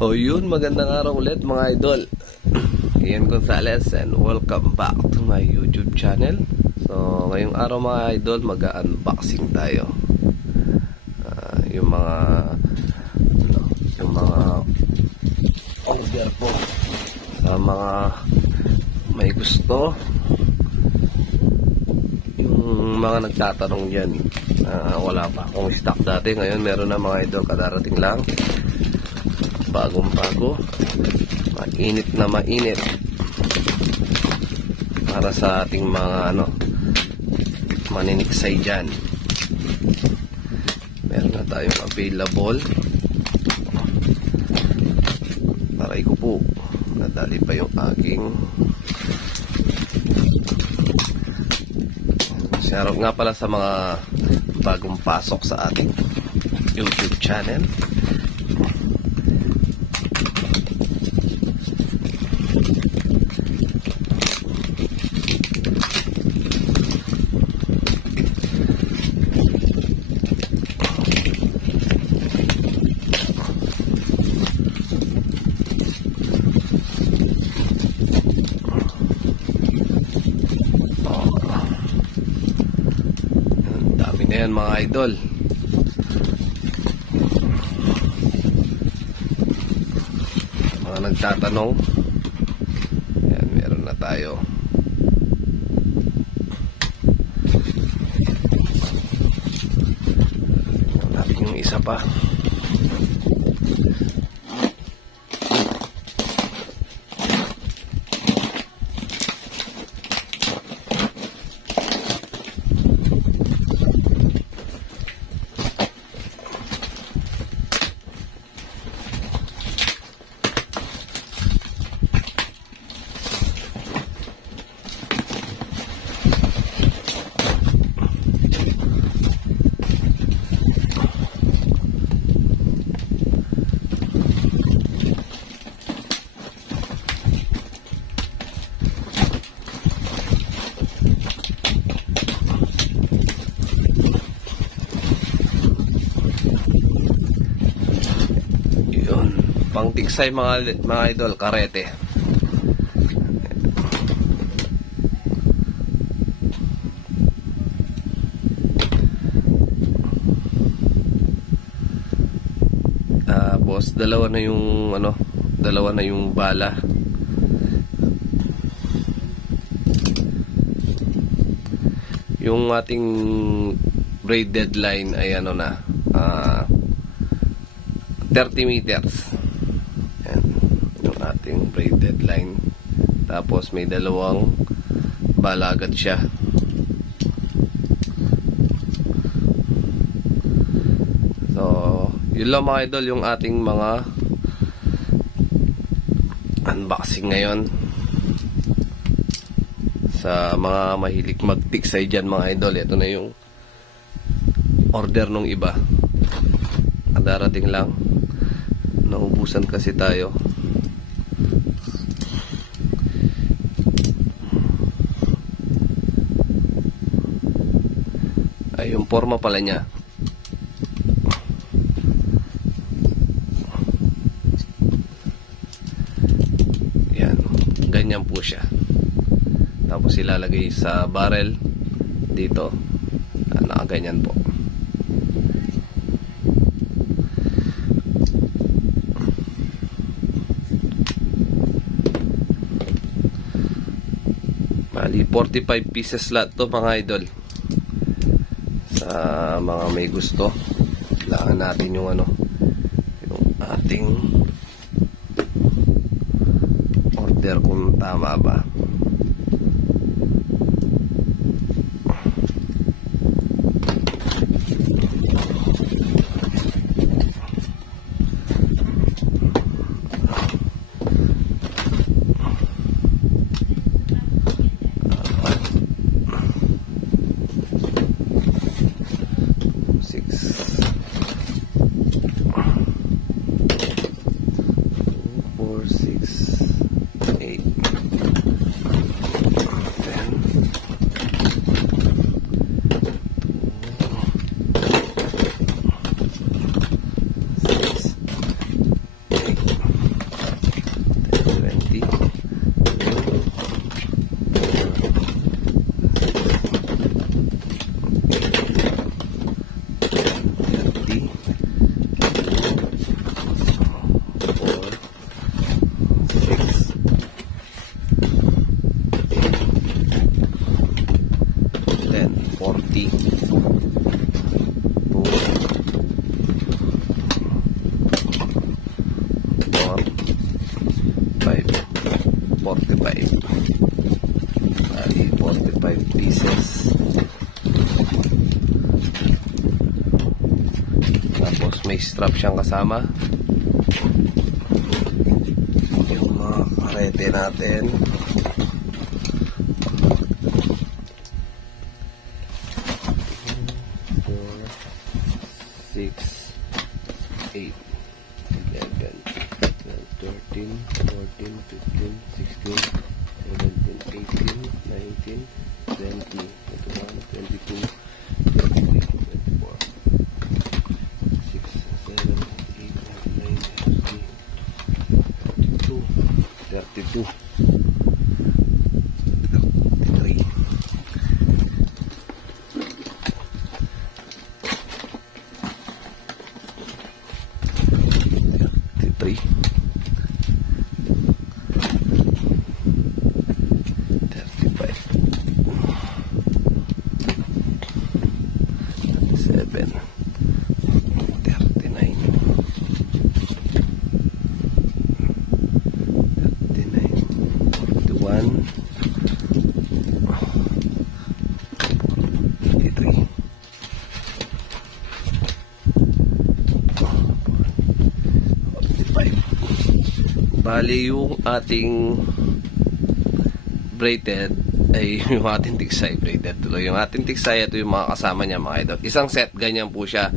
O yun, magandang araw ulit mga idol. Ian Gonzalez and welcome back to my YouTube channel. So ngayong araw mga idol, mag-unboxing tayo. Yung mga order po sa mga may gusto. Yung mga nagtatanong dyan, wala pa akong stock dati. Ngayon meron na mga idol, kadarating lang. Bagong bago, mainit na mainit para sa ating mga maniniksay dyan. Meron na tayong available. Taray ko po, nadali pa yung aking shoutout nga pala sa mga bagong pasok sa ating YouTube channel. Ayan mga idol, mga nagtatanong, ayan, meron na tayo. Natin yung isa pa. Pang tiksay mga idol, karete. Boss, dalawa na yung bala. Yung ating braid deadline ay 30 meters. Ating braid deadline, tapos may dalawang bala agad siya. So yun lang mga idol, yung ating mga unboxing ngayon sa mga mahilig magtiksay dyan mga idol. Ito na yung order nung iba, darating lang, naubusan kasi tayo. Ay, yung forma pala niya. Yan, ganyan po siya. Tapos ilalagay sa barrel dito. Nakaganyan po. Bali 45 pieces lahat to mga idol. Sa mga may gusto, kailangan natin yung yung ating order kung tama ba. 45. Bali, 45 pieces. Tapos may strap siyang kasama. Yung mga karete natin. 6, 8, 11, 12, 13, 14, 15, 16, 17, 18, 19, 20, 21, 22, 23, 24, 6, 7, 8, 9, 10, 32, 33. 35, 37, 39, 41, 43. Bali yung ating braided ay yung ating tiksay braided tuloy. Yung ating tiksay, ito yung mga kasama niya mga idol. Isang set, ganyan po siya.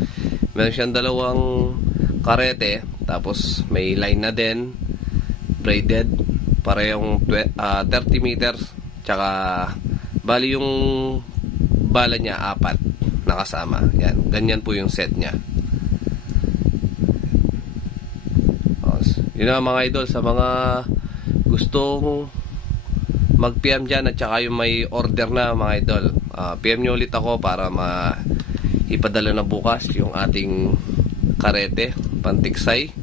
Meron siyang dalawang karete, tapos may line na din, braided, parehong 30 meters, tsaka bali yung bala niya 4 nakasama. Yan, ganyan po yung set niya. Yun na mga idol, sa mga gustong mag-PM dyan at saka yung may order na mga idol, PM nyo ulit ako para ipadala na bukas yung ating karete pantiksay.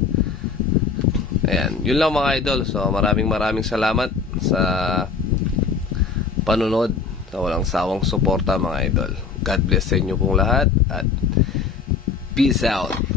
Ayan, yun lang mga idol. So maraming salamat sa panunod, sa walang sawang suporta mga idol. God bless sa inyo pong lahat at peace out.